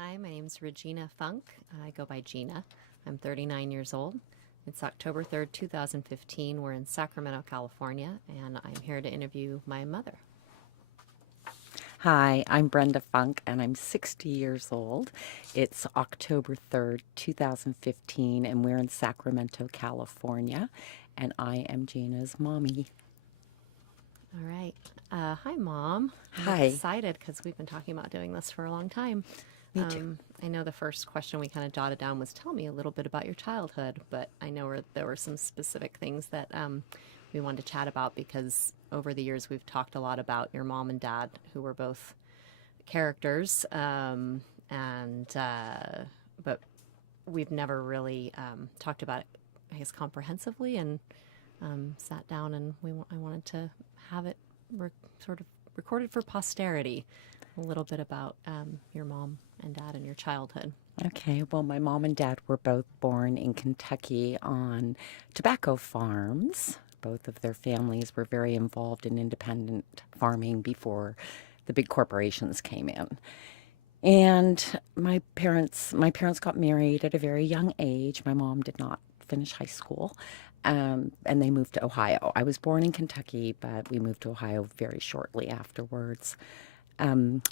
Hi, my name's Regina Funk. I go by Gina. I'm 39 years old. It's October 3rd, 2015. We're in Sacramento, California, and I'm here to interview my mother. Hi, I'm Brenda Funk, and I'm 60 years old. It's October 3rd, 2015, and we're in Sacramento, California, and I am Gina's mommy. All right. Hi, Mom. I'm Hi. excited because we've been talking about doing this for a long time. Me too. I know the first question we kind of jotted down was tell me a little bit about your childhood, but I know there were some specific things that we wanted to chat about because over the years we've talked a lot about your mom and dad, who were both characters, but we've never really talked about it, I guess, comprehensively and sat down and I wanted to have it sort of recorded for posterity, a little bit about your mom and dad and your childhood. Okay, well, my mom and dad were both born in Kentucky on tobacco farms. Both of their families were very involved in independent farming before the big corporations came in. And my parents got married at a very young age. My mom did not finish high school, and they moved to Ohio. I was born in Kentucky, but we moved to Ohio very shortly afterwards. Um,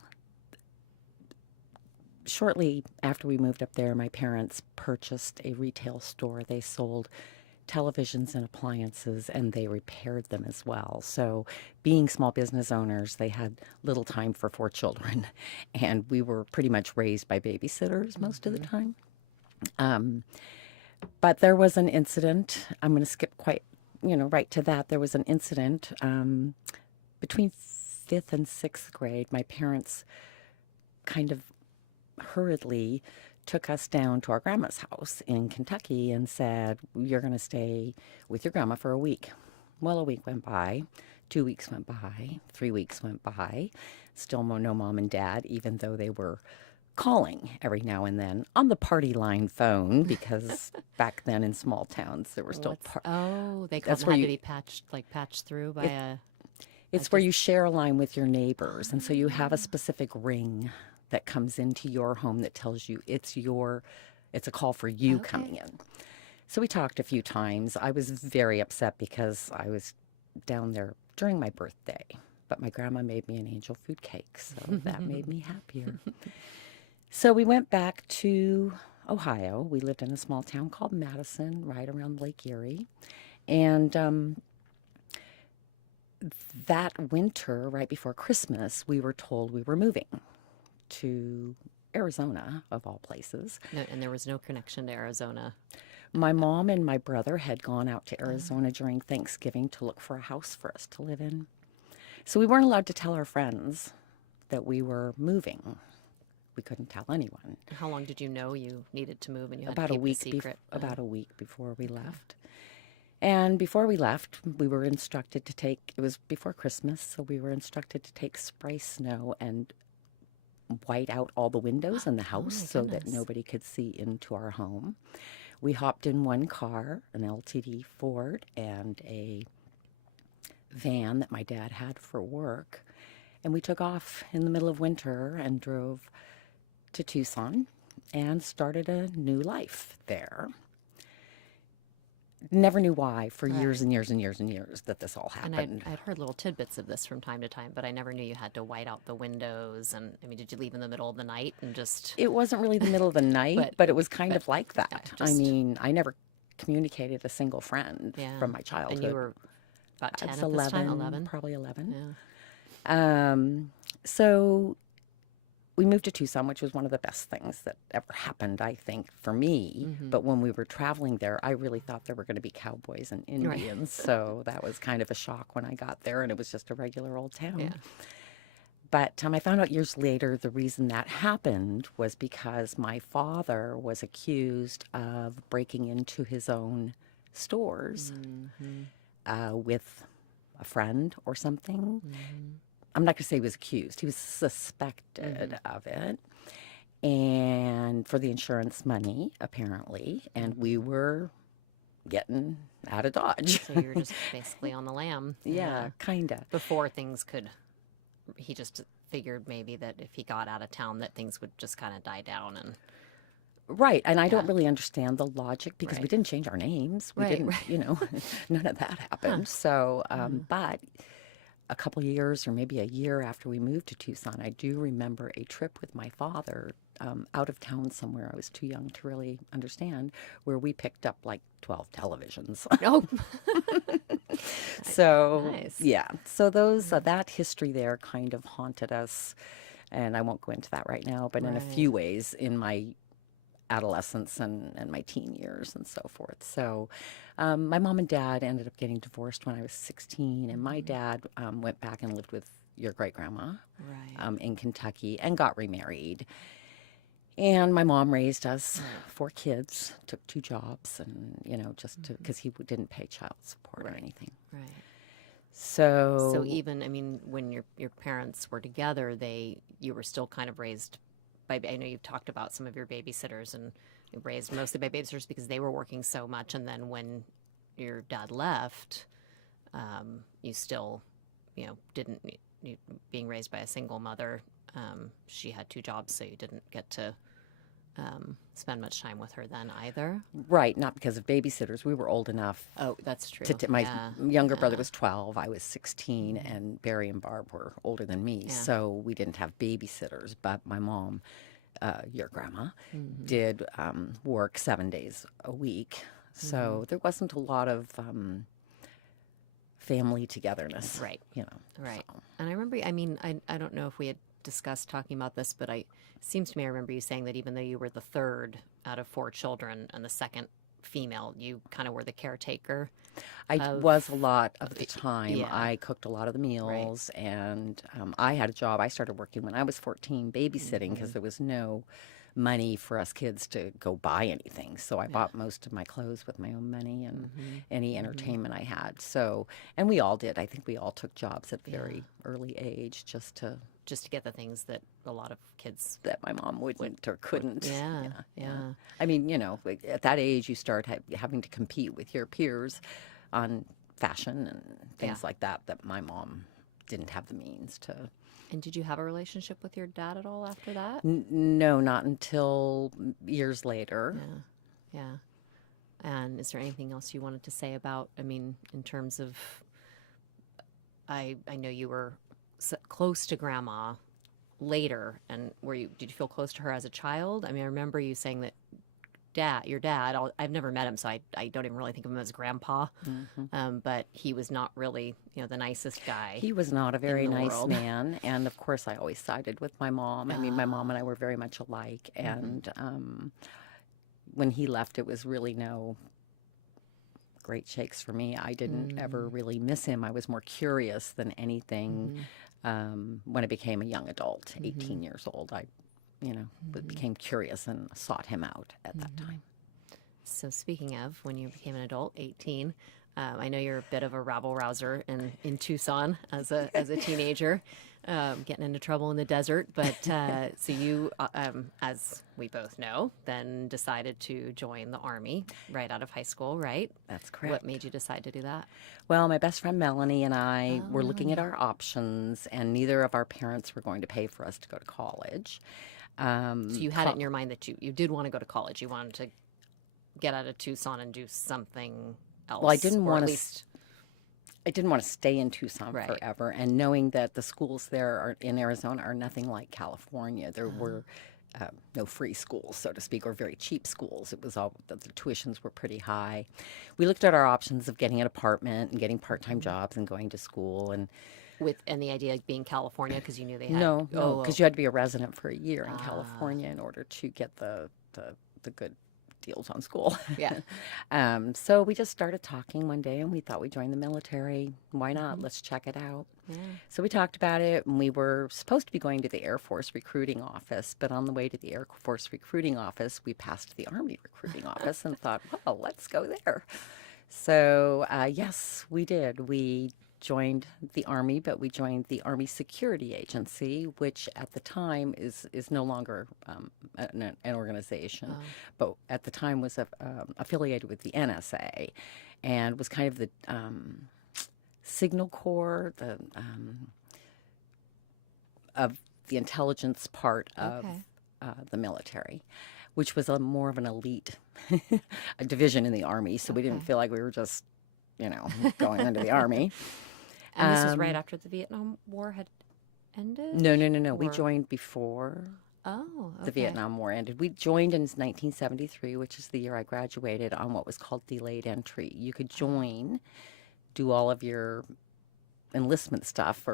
Shortly after we moved up there, my parents purchased a retail store. They sold televisions and appliances, and they repaired them as well. So, being small business owners, they had little time for four children, and we were pretty much raised by babysitters most of the time. Um, but there was an incident. I'm going to skip right to that. There was an incident between fifth and sixth grade. My parents kind of hurriedly took us down to our grandma's house in Kentucky and said, "You're going to stay with your grandma for a week." Well, a week went by, 2 weeks went by, 3 weeks went by. Still no mom and dad, even though they were calling every now and then on the party line phone, because back then in small towns there were still They that's had where to you be patched through by it's where you share a line with your neighbors, and so you have a specific ring that comes into your home that tells you it's a call for you okay. coming in. So we talked a few times. I was very upset because I was down there during my birthday, but my grandma made me an angel food cake, so that made me happier. So we went back to Ohio. We lived in a small town called Madison, right around Lake Erie. And that winter, right before Christmas, we were told we were moving to Arizona, of all places. No, and there was no connection to Arizona. My mom and my brother had gone out to Arizona during Thanksgiving to look for a house for us to live in. So we weren't allowed to tell our friends that we were moving. We couldn't tell anyone. How long did you know you needed to move and you had About to a keep week, the secret? about a week before we left. And before we left, we were instructed to take, it was before Christmas, so we were instructed to take spray snow and white out all the windows in the house so that nobody could see into our home. We hopped in one car, an LTD Ford, and a van that my dad had for work. And we took off in the middle of winter and drove to Tucson and started a new life there. Never knew why for years and years and years and years that this all happened. And I'd heard little tidbits of this from time to time, but I never knew you had to white out the windows. And I mean, did you leave in the middle of the night and just... It wasn't really the middle of the night, but it was kind of like that. Yeah, I mean, I never communicated a single friend from my childhood. And you were about 10 I was at 11, this time? 11? probably 11. Yeah. So we moved to Tucson, which was one of the best things that ever happened, I think, for me. But when we were traveling there, I really thought there were going to be cowboys and Indians. So that was kind of a shock when I got there, and it was just a regular old town. Yeah. But I found out years later the reason that happened was because my father was accused of breaking into his own stores with a friend or something. I'm not going to say he was accused. He was suspected of it. And for the insurance money, apparently. And we were getting out of Dodge. So you were just basically on the lam. Yeah, kind of. Before things could... He just figured maybe that if he got out of town that things would just kind of die down and Right, and I don't yeah. really understand the logic because we Right. didn't change our names. We Right, didn't, right. none of that happened. So, but a couple years or maybe a year after we moved to Tucson, I do remember a trip with my father out of town somewhere. I was too young to really understand, where we picked up like 12 televisions. Oh, So, nice. yeah, so those that history there kind of haunted us, and I won't go into that right now, but in a Right. few ways in my adolescence and my teen years and so forth. So, my mom and dad ended up getting divorced when I was 16, and my dad went back and lived with your great grandma Right. in Kentucky and got remarried. And my mom raised us four kids, took two jobs, and just because he didn't pay child support or Right. anything. Right. So, So even, I mean, when your parents were together, you were still kind of raised by, I know you've talked about some of your babysitters and you raised mostly by babysitters because they were working so much. And then when your dad left, you still, didn't, being raised by a single mother, she had two jobs, so you didn't get to spend much time with her then either. right, not because of babysitters. We were old enough. Oh, that's true. My Yeah. younger brother was 12, I was 16, and Barry and Barb were older than me, Yeah. so we didn't have babysitters. But my mom, your grandma, did work 7 days a week, so there wasn't a lot of family togetherness. Right. Right. So. And I remember, I mean, I don't know if we had discussed talking about this, but seems to me I remember you saying that even though you were the third out of four children and the second female, you kind of were the caretaker. I was a lot of the time. Yeah. I cooked a lot of the meals, and I had a job. I started working when I was 14, babysitting, because there was no money for us kids to go buy anything. So I bought most of my clothes with my own money and any entertainment I had. So, and we all did. I think we all took jobs at very early age just to get the things that a lot of kids. that my mom wouldn't or couldn't. Yeah. I mean, like, at that age, you start having to compete with your peers on fashion and things like that my mom didn't have the means to. And did you have a relationship with your dad at all after that? No, not until years later. Yeah. And is there anything else you wanted to say about, I mean, in terms of, I know you were close to Grandma later, and did you feel close to her as a child? I mean, I remember you saying that your dad, I've never met him, so I don't even really think of him as Grandpa, but he was not really, the nicest guy. He was not a very nice world. man, and of course I always sided with my mom. I mean, my mom and I were very much alike, and when he left, it was really no great shakes for me. I didn't ever really miss him. I was more curious than anything. When I became a young adult, 18 years old, I became curious and sought him out at that time. So speaking of, when you became an adult, 18, I know you're a bit of a rabble-rouser in Tucson as a teenager, getting into trouble in the desert. But so you, as we both know, then decided to join the Army right out of high school, right? That's correct. What made you decide to do that? Well, my best friend Melanie and I were looking at our options, and neither of our parents were going to pay for us to go to college. So you had it in your mind that you did want to go to college. You wanted to get out of Tucson and do something else. Well, I didn't want to. I didn't want to stay in Tucson Right. forever, and knowing that the schools there in Arizona are nothing like California. There were no free schools, so to speak, or very cheap schools. It was all the tuitions were pretty high. We looked at our options of getting an apartment and getting part-time jobs and going to school, and the idea of being California because you knew they had no, because you had to be a resident for a year in California in order to get the good deals on school. Yeah. So we just started talking one day, and we thought we'd join the military. Why not? Let's check it out. Yeah. So we talked about it, and we were supposed to be going to the Air Force recruiting office, but on the way to the Air Force recruiting office, we passed the Army recruiting office and thought, well, let's go there. So, yes, we did. We joined the Army, but we joined the Army Security Agency, which at the time is no longer an organization, but at the time was affiliated with the NSA, and was kind of the Signal Corps, of the intelligence part of Okay. the military, which was a more of an elite a division in the Army. So we didn't Okay. feel like we were just, going into the Army. And this was right after the Vietnam War had ended? No. We Or joined before oh, the okay. Vietnam War ended. We joined in 1973, which is the year I graduated, on what was called delayed entry. You could join, do all of your enlistment stuff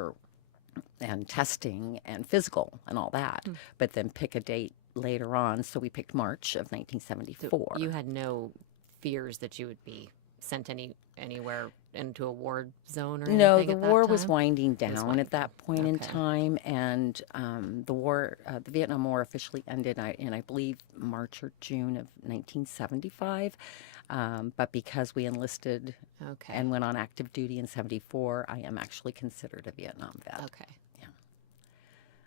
and testing and physical and all that, but then pick a date later on. So we picked March of So 1974. you had no fears that you would be sent anywhere into a war zone or No, anything the at that war was time? winding It was down winding at that down. point in Okay. time, and the Vietnam War officially ended in I believe March or June of 1975. But because we enlisted Okay. and went on active duty in 74, I am actually considered a Vietnam vet. Okay. Yeah.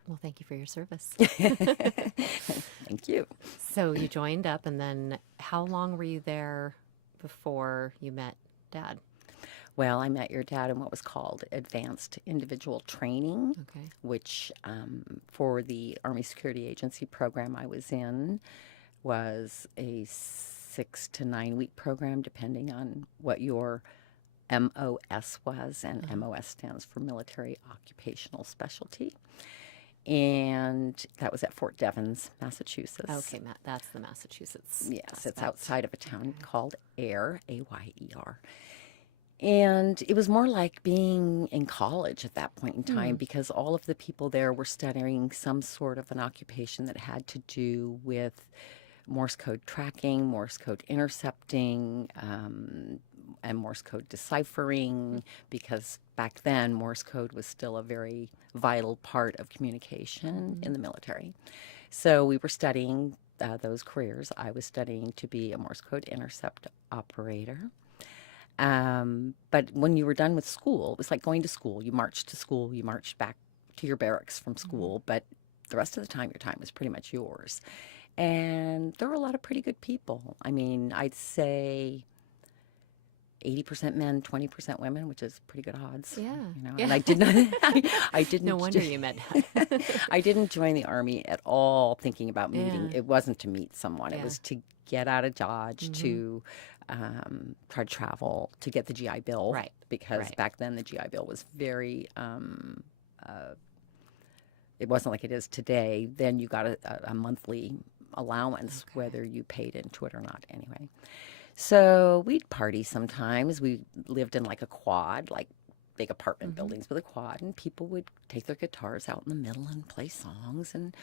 Well, thank you for your service. Thank you. So you joined up, and then how long were you there before you met Dad? Well, I met your dad in what was called advanced individual training, Okay. which for the Army Security Agency program I was in was a 6 to 9 week program, depending on what your MOS was, and MOS stands for Military Occupational Specialty. And that was at Fort Devens, Massachusetts. Okay, that's the Massachusetts. Yes, it's aspect. outside of a town called Ayer, A-Y-E-R. And it was more like being in college at that point in time, because all of the people there were studying some sort of an occupation that had to do with Morse code tracking, Morse code intercepting, and Morse code deciphering, because back then Morse code was still a very vital part of communication in the military. So we were studying those careers. I was studying to be a Morse code intercept operator. But when you were done with school, it was like going to school. You marched to school, you marched back to your barracks from school, but the rest of the time, your time was pretty much yours. And there were a lot of pretty good people. I mean, I'd say 80% men, 20% women, which is pretty good odds. Yeah. And Yeah. I did not, I didn't. No wonder you met Dad. I didn't join the Army at all thinking about meeting. Yeah. It wasn't to meet someone. It Yeah. was to get out of Dodge, to try to travel, to get the GI Bill. Right. Because Right. back then the GI Bill was very, it wasn't like it is today. Then you got a monthly allowance, whether you paid into it or not anyway. So we'd party sometimes. We lived in like a quad, like big apartment buildings with a quad, and people would take their guitars out in the middle and play songs. And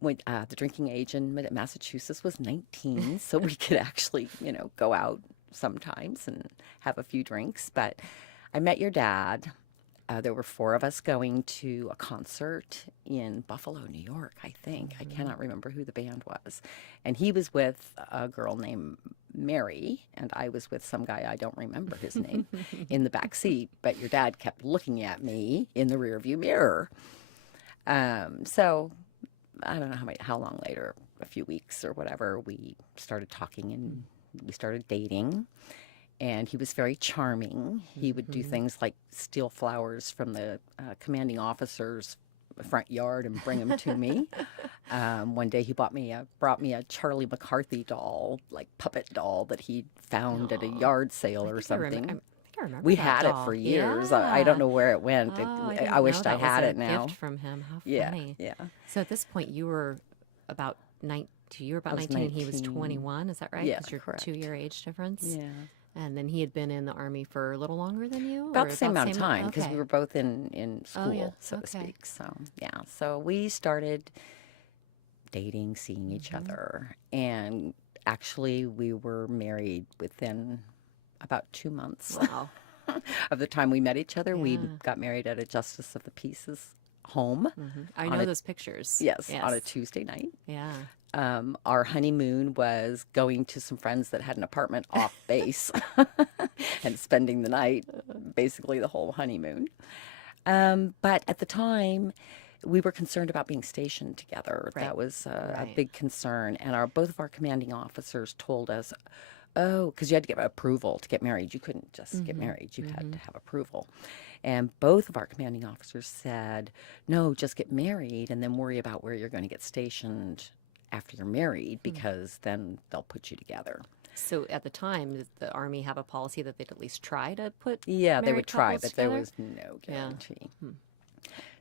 when the drinking age in Massachusetts was 19, so we could actually, go out sometimes and have a few drinks. But I met your dad. There were 4 of us going to a concert in Buffalo, New York, I think. I cannot remember who the band was. And he was with a girl named Mary, and I was with some guy, I don't remember his name, in the back seat. But your dad kept looking at me in the rearview mirror. So I don't know how long later, a few weeks or whatever, we started talking and we started dating. And he was very charming. He would do things like steal flowers from the commanding officer's front yard and bring them to me. One day he brought me a Charlie McCarthy doll, like puppet doll, that he found at a yard sale or something. I think I remember We that had doll. it for years. Yeah. I don't know where it went. Oh, I didn't wished know I that was had a it now. gift from him. How Yeah, funny. yeah. So at this point, you were about 19. You were about I was 19, and he was 19. 21. Is that right? Yeah, 'Cause you're correct. 2-year age difference. Yeah. And then he had been in the Army for a little longer than you? About or the same amount of time, because Okay. we were both in school, yeah. so to Okay. speak. So, yeah. So we started dating, seeing each other. And actually, we were married within about 2 months Wow. of the time we met each other. We Yeah. got married at a Justice of the Peace's home. I On know a- those pictures. Yes, on a Tuesday night. Yeah. Our honeymoon was going to some friends that had an apartment off base and spending the night, basically the whole honeymoon. But at the time, we were concerned about being stationed together. Right. That was a Right. big concern. And both of our commanding officers told us, oh, because you had to get approval to get married. You couldn't just get married. You had to have approval. And both of our commanding officers said, no, just get married and then worry about where you're going to get stationed after you're married, because then they'll put you together. So at the time, did the Army have a policy that they'd at least try to put Yeah, they married would try, couples but together? there was no guarantee. Hmm.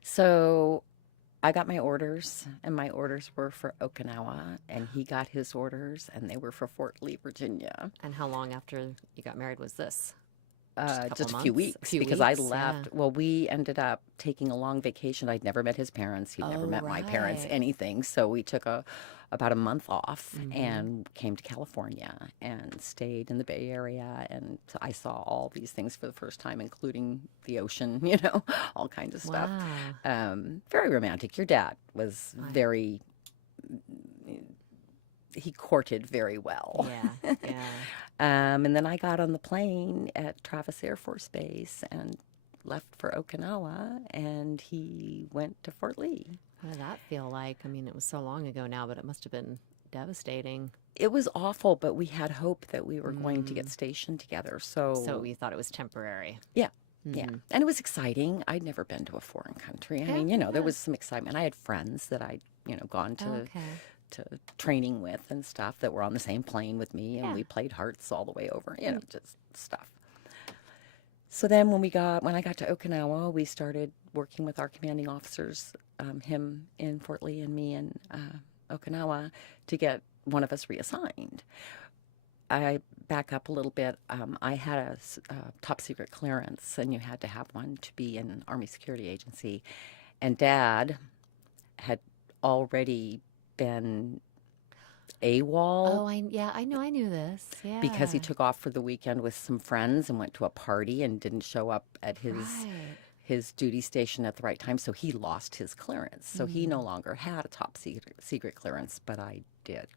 So I got my orders, and my orders were for Okinawa, and he got his orders, and they were for Fort Lee, Virginia. And how long after you got married was this? Just a couple Just a months? few weeks, A few because I weeks, left. yeah. Well, we ended up taking a long vacation. I'd never met his parents. He'd never Oh, met my parents, right. anything. So we took about a month off Mm-hmm. and came to California and stayed in the Bay Area. And I saw all these things for the first time, including the ocean, all kinds of stuff. Wow. Very romantic. Your dad was very, he courted very well. Yeah, yeah. And then I got on the plane at Travis Air Force Base and left for Okinawa, and he went to Fort Lee. What did that feel like? I mean, it was so long ago now, but it must have been devastating. It was awful, but we had hope that we were going to get stationed together. So we thought it was temporary. Yeah. Yeah, and it was exciting. I'd never been to a foreign country. I mean, there was some excitement. I had friends that I'd, gone to training with and stuff that were on the same plane with me, and we played hearts all the way over, just stuff. So then when I got to Okinawa, we started working with our commanding officers, him in Fort Lee and me in Okinawa, to get one of us reassigned. I back up a little bit. I had a top secret clearance, and you had to have one to be in an Army security agency. And Dad had already been AWOL. Oh, I knew this. Yeah. Because he took off for the weekend with some friends and went to a party and didn't show up at his duty station at the right time, so he lost his clearance. So he no longer had a top secret clearance, but I did.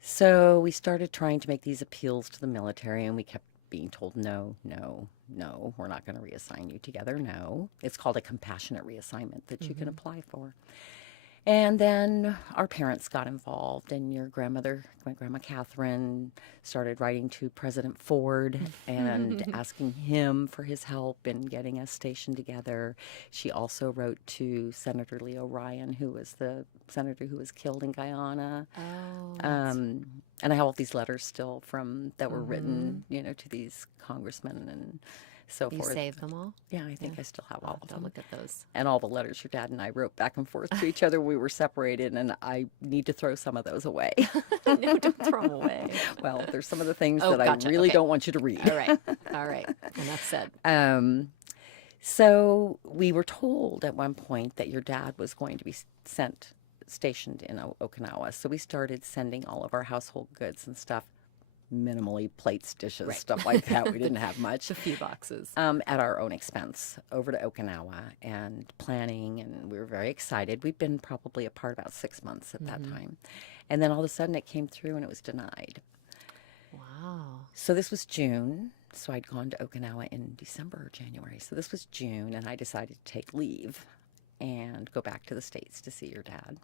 So we started trying to make these appeals to the military, and we kept being told, no, we're not going to reassign you together, no. It's called a compassionate reassignment that you can apply for. And then our parents got involved, and your grandmother, my Grandma Catherine, started writing to President Ford and asking him for his help in getting us stationed together. She also wrote to Senator Leo Ryan, who was the senator who was killed in Guyana. Oh. And I have all these letters still that were written, to these congressmen and so You forth. saved them all? Yeah, I think I still have all of I'll them. look at those. And all the letters your dad and I wrote back and forth to each other when we were separated, and I need to throw some of those away. No, don't throw them away. Well, there's some of the things Oh, that gotcha. I really Okay. don't want you to read. All right. Enough said. So we were told at one point that your dad was going to be stationed in Okinawa. So we started sending all of our household goods and stuff, minimally, plates, dishes, stuff like that. We didn't have much. A few boxes. At our own expense over to Okinawa and planning, and we were very excited. We'd been probably apart about 6 months at that time. And then all of a sudden it came through and it was denied. Wow. So this was June. So I'd gone to Okinawa in December or January. So this was June, and I decided to take leave and go back to the States to see your dad.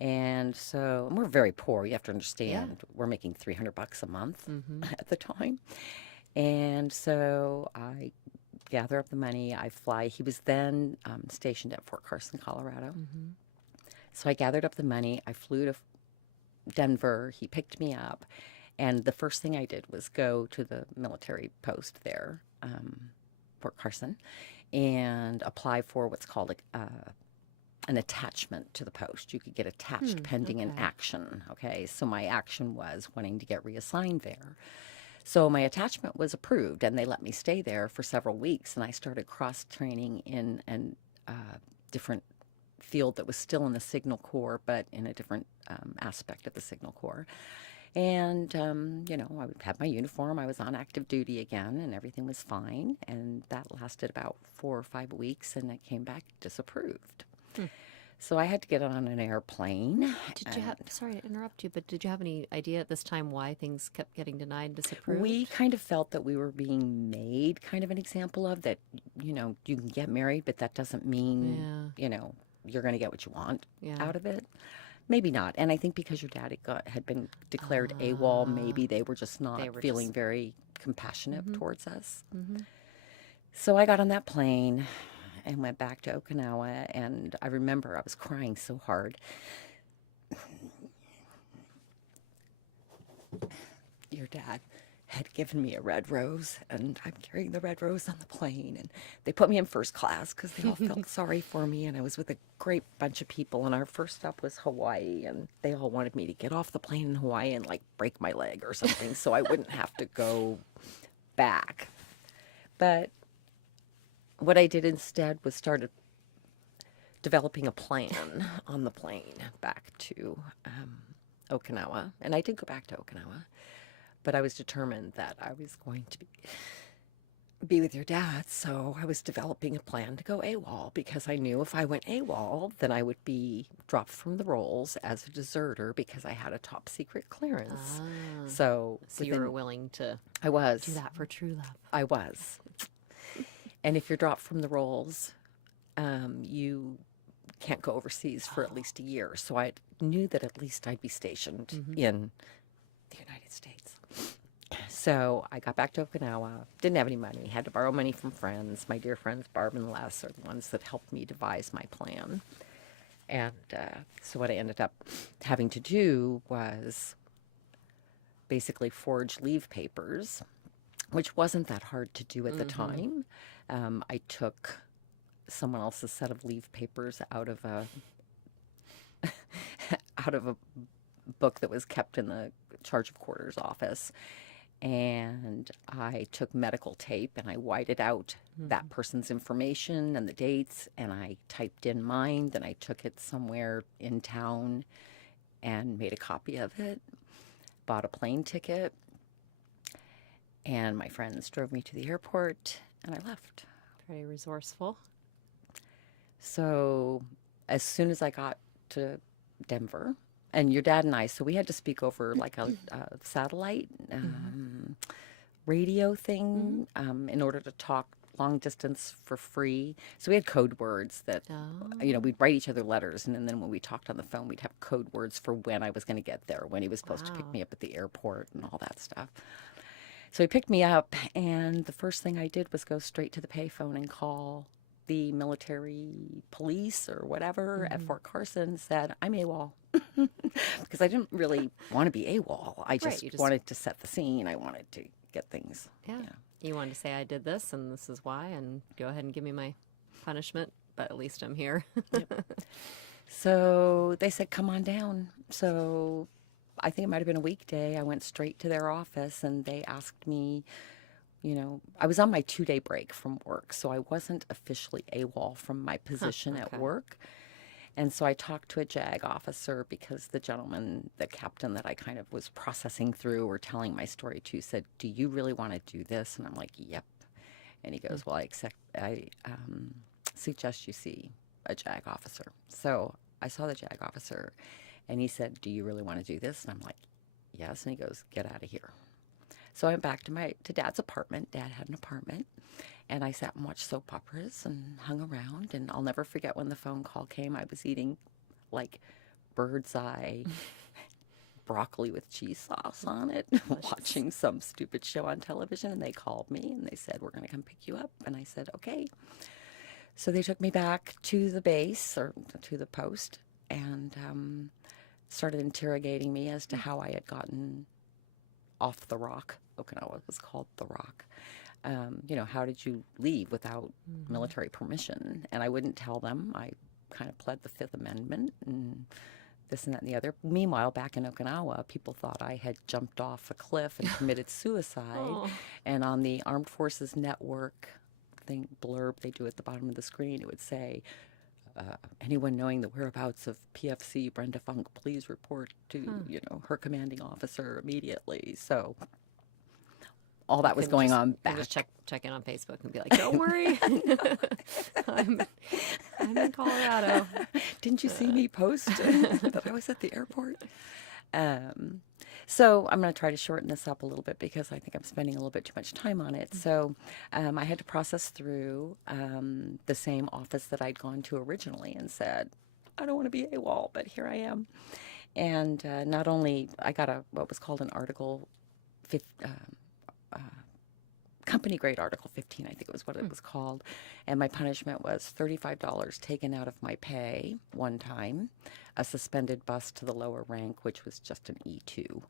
And we're very poor. You have to understand, we're making $300 a month at the time. And so I gather up the money. I fly. He was then stationed at Fort Carson, Colorado. So I gathered up the money. I flew to Denver. He picked me up. And the first thing I did was go to the military post there, Fort Carson, and apply for what's called an attachment to the post. You could get attached pending an action. Okay, so my action was wanting to get reassigned there. So my attachment was approved, and they let me stay there for several weeks. And I started cross-training in a different field that was still in the Signal Corps, but in a different aspect of the Signal Corps. And, I would have my uniform. I was on active duty again, and everything was fine. And that lasted about 4 or 5 weeks, and it came back disapproved. So I had to get on an airplane. Did you have, sorry to interrupt you, but did you have any idea at this time why things kept getting denied and disapproved? We kind of felt that we were being made kind of an example of that, you can get married, but that doesn't mean, you're going to get what you want out of it. Maybe not. And I think because your dad had been declared AWOL, maybe they were just not feeling very compassionate towards us. So I got on that plane and went back to Okinawa, and I remember I was crying so hard. Your dad had given me a red rose, and I'm carrying the red rose on the plane, and they put me in first class because they all felt sorry for me, and I was with a great bunch of people, and our first stop was Hawaii, and they all wanted me to get off the plane in Hawaii and like break my leg or something so I wouldn't have to go back. But what I did instead was started developing a plan on the plane back to Okinawa, and I did go back to Okinawa, but I was determined that I was going to be with your dad, so I was developing a plan to go AWOL because I knew if I went AWOL, then I would be dropped from the rolls as a deserter because I had a top secret clearance. Ah, So so you were willing to I was. do that for true love. I was. And if you're dropped from the rolls, you can't go overseas for at least a year. So I knew that at least I'd be stationed in the United States. So I got back to Okinawa, didn't have any money, had to borrow money from friends. My dear friends, Barb and Les, are the ones that helped me devise my plan. And so what I ended up having to do was basically forge leave papers, which wasn't that hard to do at the time. I took someone else's set of leave papers out of a out of a book that was kept in the charge of quarters office, and I took medical tape and I whited out that person's information and the dates, and I typed in mine. Then I took it somewhere in town and made a copy of it, bought a plane ticket, and my friends drove me to the airport, and I left. Very resourceful. So as soon as I got to Denver, and your dad and I, so we had to speak over like a satellite radio thing in order to talk long distance for free. So we had code words that, we'd write each other letters, and then when we talked on the phone, we'd have code words for when I was going to get there, when he was supposed to pick me up at the airport and all that stuff. So he picked me up, and the first thing I did was go straight to the payphone and call the military police or whatever at Fort Carson, said, I'm AWOL. Because I didn't really want to be AWOL. I just wanted to set the scene. I wanted to get things. Yeah. You wanted to say, I did this, and this is why, and go ahead and give me my punishment, but at least I'm here. So they said, come on down. So I think it might have been a weekday. I went straight to their office, and they asked me, I was on my 2-day break from work, so I wasn't officially AWOL from my position at work. And so I talked to a JAG officer because the gentleman, the captain that I kind of was processing through or telling my story to, said, do you really want to do this? And I'm like, yep. And he goes, well, I suggest you see a JAG officer. So I saw the JAG officer, and he said, do you really want to do this? And I'm like, yes. And he goes, get out of here. So I went back to Dad's apartment. Dad had an apartment. And I sat and watched soap operas and hung around. And I'll never forget when the phone call came. I was eating like bird's eye broccoli with cheese sauce on it, watching some stupid show on television. And they called me and they said, we're going to come pick you up. And I said, okay. So they took me back to the base or to the post and started interrogating me as to how I had gotten off the rock. Okinawa was called the Rock. How did you leave without military permission? And I wouldn't tell them. I kind of pled the Fifth Amendment and this and that and the other. Meanwhile, back in Okinawa, people thought I had jumped off a cliff and committed suicide. And on the Armed Forces Network blurb they do at the bottom of the screen, it would say, anyone knowing the whereabouts of PFC Brenda Funk, please report to, her commanding officer immediately. So all that was going on back. Just check in on Facebook and be like, don't worry. I'm in Colorado. Didn't you see me post that I was at the airport? So I'm going to try to shorten this up a little bit because I think I'm spending a little bit too much time on it. So I had to process through the same office that I'd gone to originally and said, I don't want to be AWOL, but here I am. And not only I got what was called an Article company grade Article 15, I think it was what it was called. And my punishment was $35 taken out of my pay one time, a suspended bus to the lower rank, which was just an E2.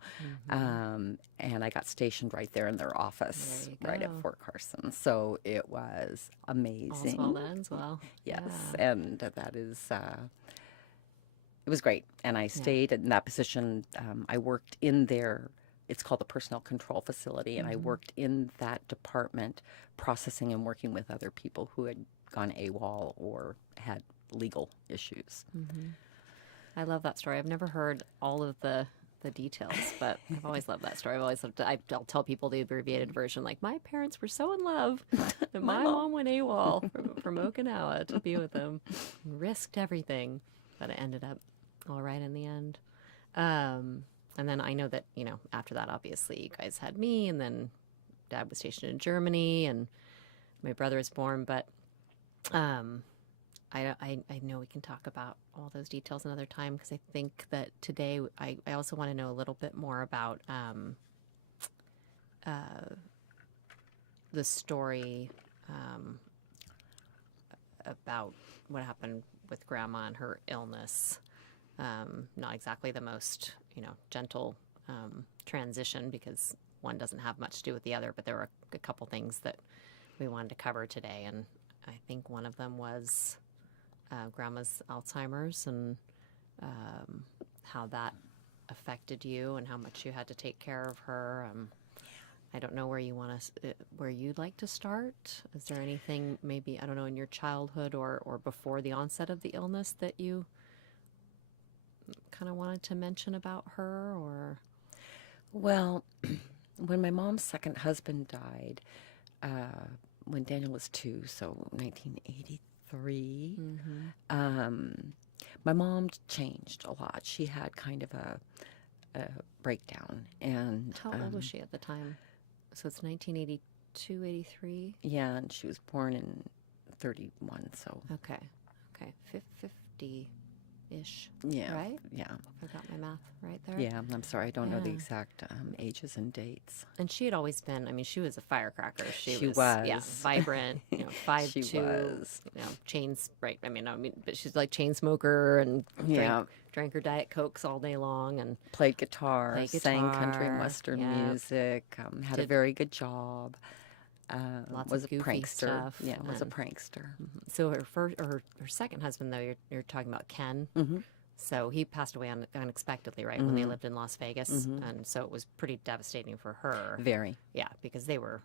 And I got stationed right there in their office, There you right at go. Fort Carson. So it was All's amazing. well that ends well. Yes, Yeah. and that is, it was great. And I stayed in that position. I worked in their, it's called the Personnel Control Facility, and I worked in that department processing and working with other people who had gone AWOL or had legal issues. I love that story. I've never heard all of the details, but I've always loved that story. I've always loved I'll tell people the abbreviated version, like, my parents were so in love that my mom went AWOL from Okinawa to be with them and risked everything, but it ended up all right in the end. And then I know that, after that, obviously, you guys had me, and then Dad was stationed in Germany, and my brother was born, but I know we can talk about all those details another time, because I think that today I also want to know a little bit more about the story about what happened with Grandma and her illness. Not exactly the most, gentle transition, because one doesn't have much to do with the other, but there were a couple things that we wanted to cover today, and I think one of them was Grandma's Alzheimer's, and how that affected you and how much you had to take care of her. I don't know where where you'd like to start. Is there anything maybe, I don't know, in your childhood or before the onset of the illness that you kind of wanted to mention about her? Or Well, when my mom's second husband died, when Daniel was 2, so 1983, my mom changed a lot. She had kind of a breakdown. And how old was she at the time? So it's 1982, 83? yeah, and she was born in 31, so Okay. 50-ish, yeah, right? yeah, I got my math right there. yeah. I'm sorry, I don't know the Yeah. exact ages and dates. And she had always been, I mean, she was a firecracker. She Yeah, was. vibrant, 5'2", She was. chains, right. I mean, but she's like chain smoker and Yeah. drank her Diet Cokes all day long, and Played guitar, Played sang country and guitar, western yeah. music, had a Did very good job. lots Was of a goofy prankster. stuff. Yeah, was a and- prankster. So her second husband, though, you're talking about Ken. So he passed away unexpectedly, right, when they lived in Las Vegas, and so it was pretty devastating for her. Very. Yeah, because they were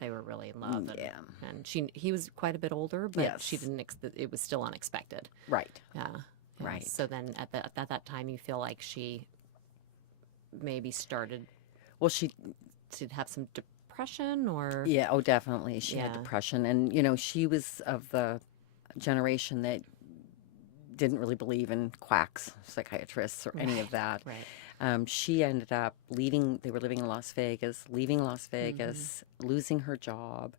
really in love. Yeah. And he was quite a bit older, but Yes. she didn't. It was still unexpected. Right. Yeah. Right. So then at that time, you feel like she maybe started Well, she, to have some depression, or yeah, oh, definitely. She had Yeah. depression. And, she was of the generation that didn't really believe in quacks, psychiatrists, or any of that. right. She ended up they were living in Las Vegas, leaving Las Vegas, losing her job,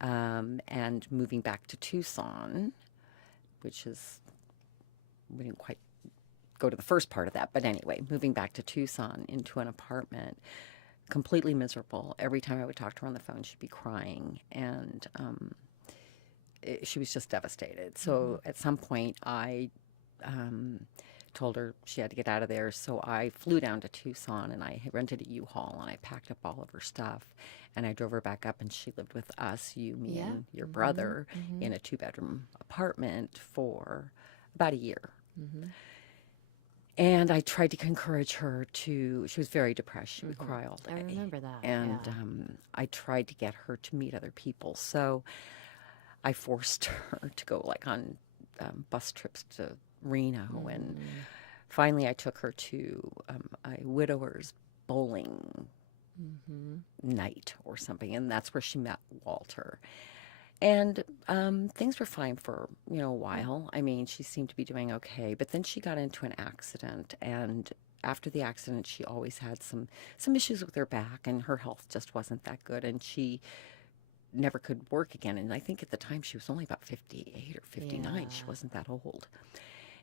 and moving back to Tucson, which is, we didn't quite go to the first part of that, but anyway, moving back to Tucson into an apartment, completely miserable. Every time I would talk to her on the phone, she'd be crying, and she was just devastated. So at some point, I told her she had to get out of there. So I flew down to Tucson, and I rented a U-Haul, and I packed up all of her stuff, and I drove her back up, and she lived with us, me, Yeah. and your brother, in a 2-bedroom apartment for about a year. And I tried to encourage her she was very depressed. She would cry all day. I remember that. And yeah. I tried to get her to meet other people. So I forced her to go on bus trips to Reno. And finally I took her to a widower's bowling night or something. And that's where she met Walter. And things were fine for, a while. I mean, she seemed to be doing okay. But then she got into an accident. And after the accident, she always had some issues with her back. And her health just wasn't that good. And she never could work again. And I think at the time she was only about 58 or 59. Yeah. She wasn't that old.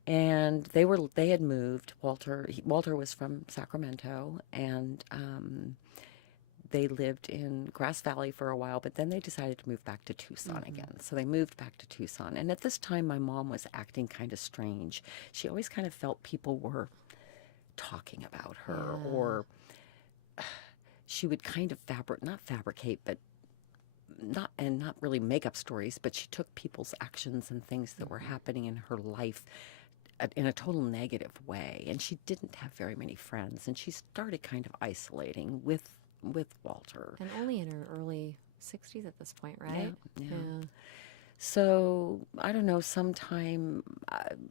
And they had moved. Walter was from Sacramento. And they lived in Grass Valley for a while, but then they decided to move back to Tucson again. So they moved back to Tucson. And at this time, my mom was acting kind of strange. She always kind of felt people were talking about her, or she would kind of not fabricate, but not really make up stories, but she took people's actions and things that were happening in her life in a total negative way. And she didn't have very many friends, and she started kind of isolating with Walter. And only in her early 60s at this point, right? Yeah. So I don't know, sometime,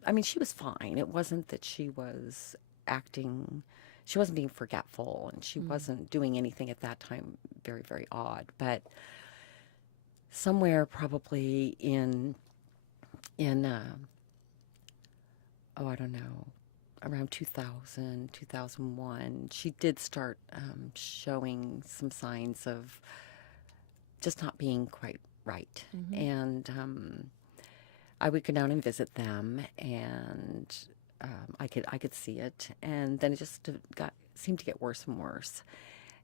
I mean, she was fine. It wasn't that she was acting, she wasn't being forgetful, and she wasn't doing anything at that time very, very odd. But somewhere probably in I don't know, around 2000, 2001, she did start showing some signs of just not being quite right. And I would go down and visit them, and I could see it. And then it just seemed to get worse and worse.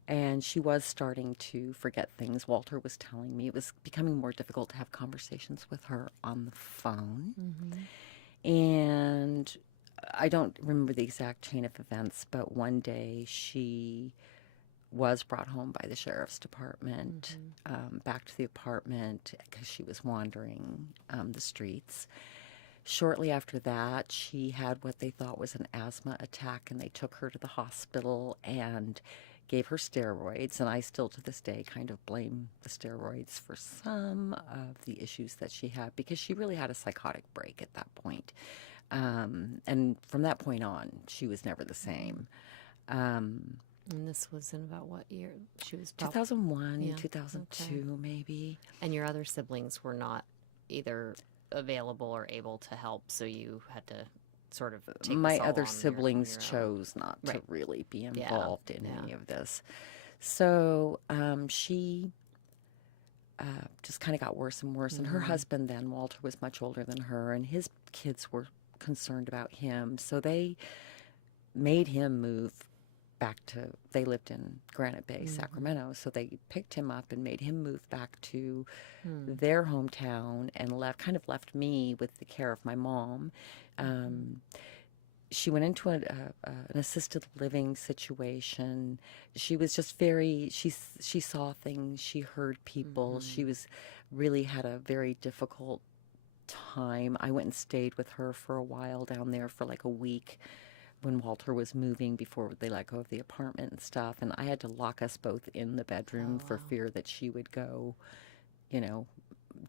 And she was starting to forget things. Walter was telling me it was becoming more difficult to have conversations with her on the phone. And I don't remember the exact chain of events, but one day she was brought home by the sheriff's department, back to the apartment because she was wandering the streets. Shortly after that, she had what they thought was an asthma attack, and they took her to the hospital and gave her steroids. And I still, to this day, kind of blame the steroids for some of the issues that she had, because she really had a psychotic break at that point. And from that point on, she was never the same. And this was in about what year? She was 2001, 2002, maybe. And your other siblings were not either available or able to help, so you had to sort of take My this all other on siblings your own. chose not to really be involved in any Yeah. of this. So she just kind of got worse and worse. And her husband then, Walter, was much older than her, and his kids were concerned about him. So they made him move back to, they lived in Granite Bay, Sacramento. So they picked him up and made him move back to their hometown, and left me with the care of my mom. She went into an assisted living situation. She was just she saw things, she heard people. She really had a very difficult time. I went and stayed with her for a while down there for like a week when Walter was moving, before they let go of the apartment and stuff. And I had to lock us both in the bedroom for fear that she would go,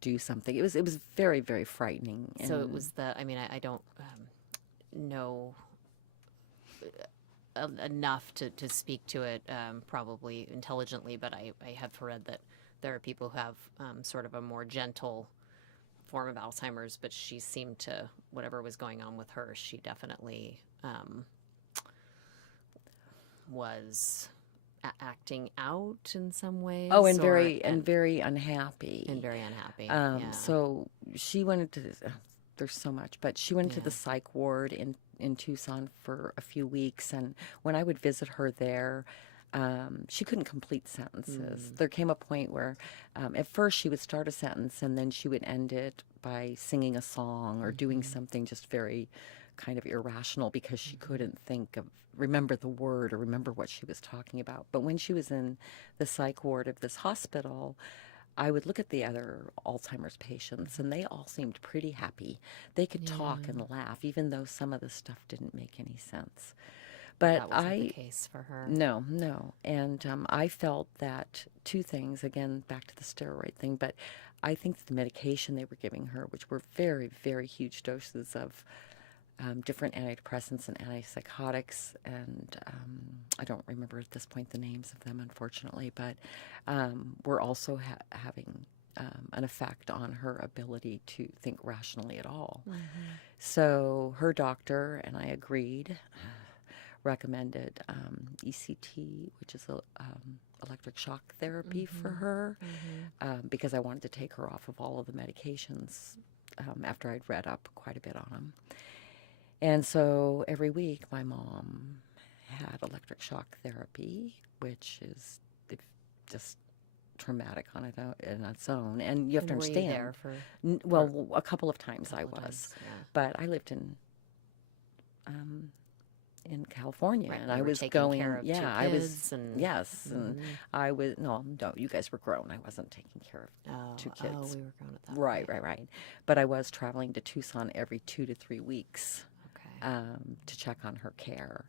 do something. It was very, very frightening. So it was I don't know enough to speak to it probably intelligently, but I have read that there are people who have sort of a more gentle form of Alzheimer's, but she seemed to, whatever was going on with her, she definitely was acting out in some ways. Oh, and very unhappy. And very unhappy. So she went into this, there's so much, but she went into the psych ward in Tucson for a few weeks. And when I would visit her there, she couldn't complete sentences. There came a point where at first she would start a sentence and then she would end it by singing a song or doing something just very kind of irrational, because she couldn't remember the word or remember what she was talking about. But when she was in the psych ward of this hospital, I would look at the other Alzheimer's patients, and they all seemed pretty happy. They could talk and laugh, even though some of the stuff didn't make any sense. But that wasn't the case for her. No. And I felt that two things, again, back to the steroid thing, but I think the medication they were giving her, which were very, very huge doses of different antidepressants and antipsychotics, and I don't remember at this point the names of them, unfortunately, but were also having an effect on her ability to think rationally at all. So her doctor, and I agreed, recommended ECT, which is electric shock therapy for her, because I wanted to take her off of all of the medications after I'd read up quite a bit on them. And so every week my mom had electric shock therapy, which is just traumatic on it in its own. And you have to And were you understand. there for Well, a couple of times I couple of was, times? Yeah. but I lived in California, Right, and you I were was taking going. care of Yeah, two I was. kids and Yes, and I was. No, you guys were grown. I wasn't taking care of two kids. Oh, we were grown at that Right, point. right. But I was traveling to Tucson every 2 to 3 weeks Okay. to check on her care.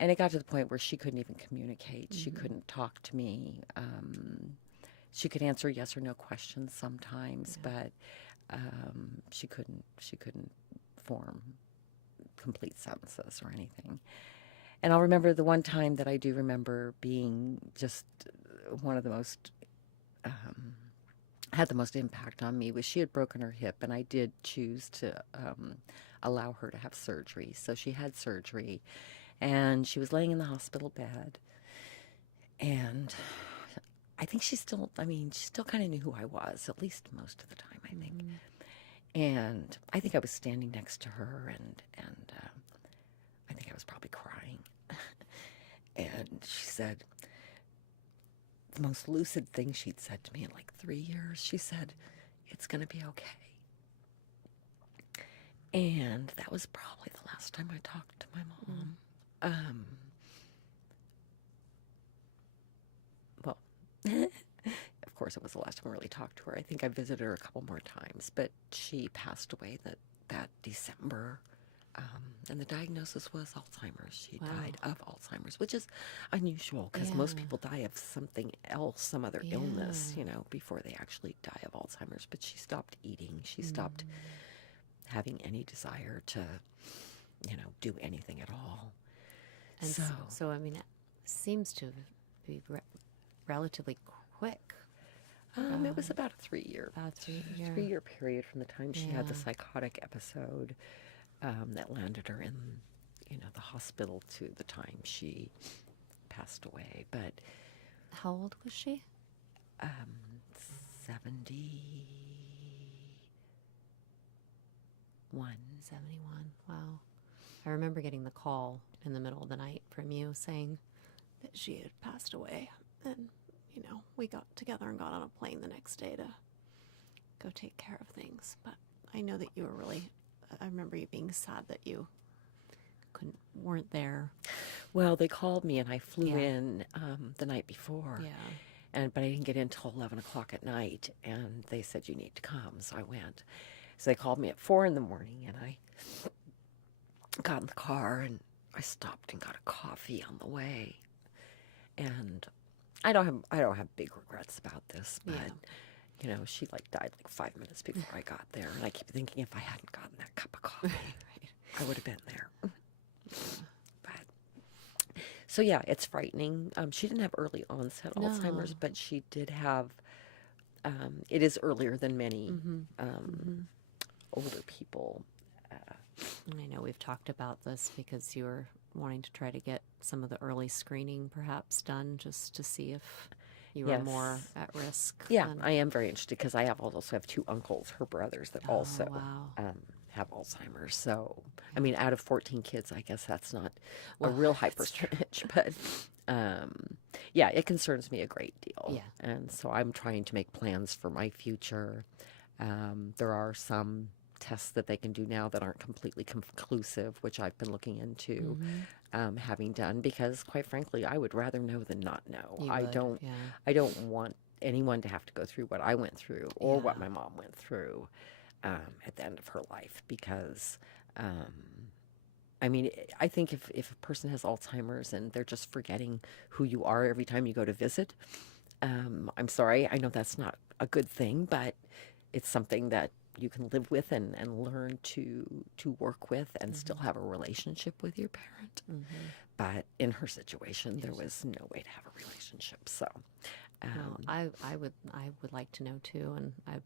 And it got to the point where she couldn't even communicate. She couldn't talk to me. She could answer yes or no questions sometimes, but she couldn't form complete sentences or anything. And I'll remember the one time that I do remember being just one of the most had the most impact on me was she had broken her hip, and I did choose to allow her to have surgery. So she had surgery, and she was laying in the hospital bed, and I think she still kind of knew who I was, at least most of the time, I think. And I think I was standing next to her, and I think I was probably crying. And she said, the most lucid thing she'd said to me in like 3 years, she said, "It's going to be okay." And that was probably the last time I talked to my mom. Well, of course, it was the last time I really talked to her. I think I visited her a couple more times, but she passed away that December. And the diagnosis was Alzheimer's. She died of Alzheimer's, which is unusual because most people die of something else, some other illness, before they actually die of Alzheimer's. But she stopped eating. She stopped having any desire to, do anything at all. And so I mean, it seems to be relatively quick. It was about a 3-year, About 3-year period from the time she had the psychotic episode that landed her in, the hospital to the time she passed away. But How old was she? 71. 71. Wow. I remember getting the call in the middle of the night from you saying that she had passed away. And, we got together and got on a plane the next day to go take care of things. But I know that you were really, I remember you being sad that you weren't there. Well, they called me and I flew in the night before. Yeah. But I didn't get in until 11 o'clock at night, and they said, "You need to come." So I went. So they called me at 4 in the morning, and I got in the car, and I stopped and got a coffee on the way. And I don't have big regrets about this, but she died 5 minutes before I got there, and I keep thinking if I hadn't gotten that cup of coffee, I would have been there. So yeah, it's frightening. She didn't have early onset Alzheimer's, but she did have. It is earlier than many older people. I know we've talked about this because you were wanting to try to get some of the early screening perhaps done just to see if you were more at risk. Yeah, I am very interested because I also have 2 uncles, her brothers, that also wow. have Alzheimer's. So, I mean, out of 14 kids, I guess that's not a real high percentage, but yeah, it concerns me a great deal. Yeah. And so I'm trying to make plans for my future. There are some tests that they can do now that aren't completely conclusive, which I've been looking into having done because, quite frankly, I would rather know than not know. I don't want anyone to have to go through what I went through or what my mom went through at the end of her life because, I mean, I think if a person has Alzheimer's and they're just forgetting who you are every time you go to visit, I'm sorry, I know that's not a good thing, but it's something that you can live with and learn to work with and still have a relationship with your parent. But in her situation, there was no way to have a relationship. So, well, I would like to know too, and I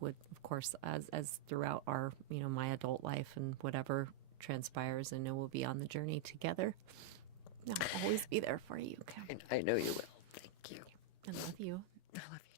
would, of course, as throughout our my adult life and whatever transpires, I know we'll be on the journey together. I'll always be there for you. Okay. I know you will. Thank you. I love you. I love you.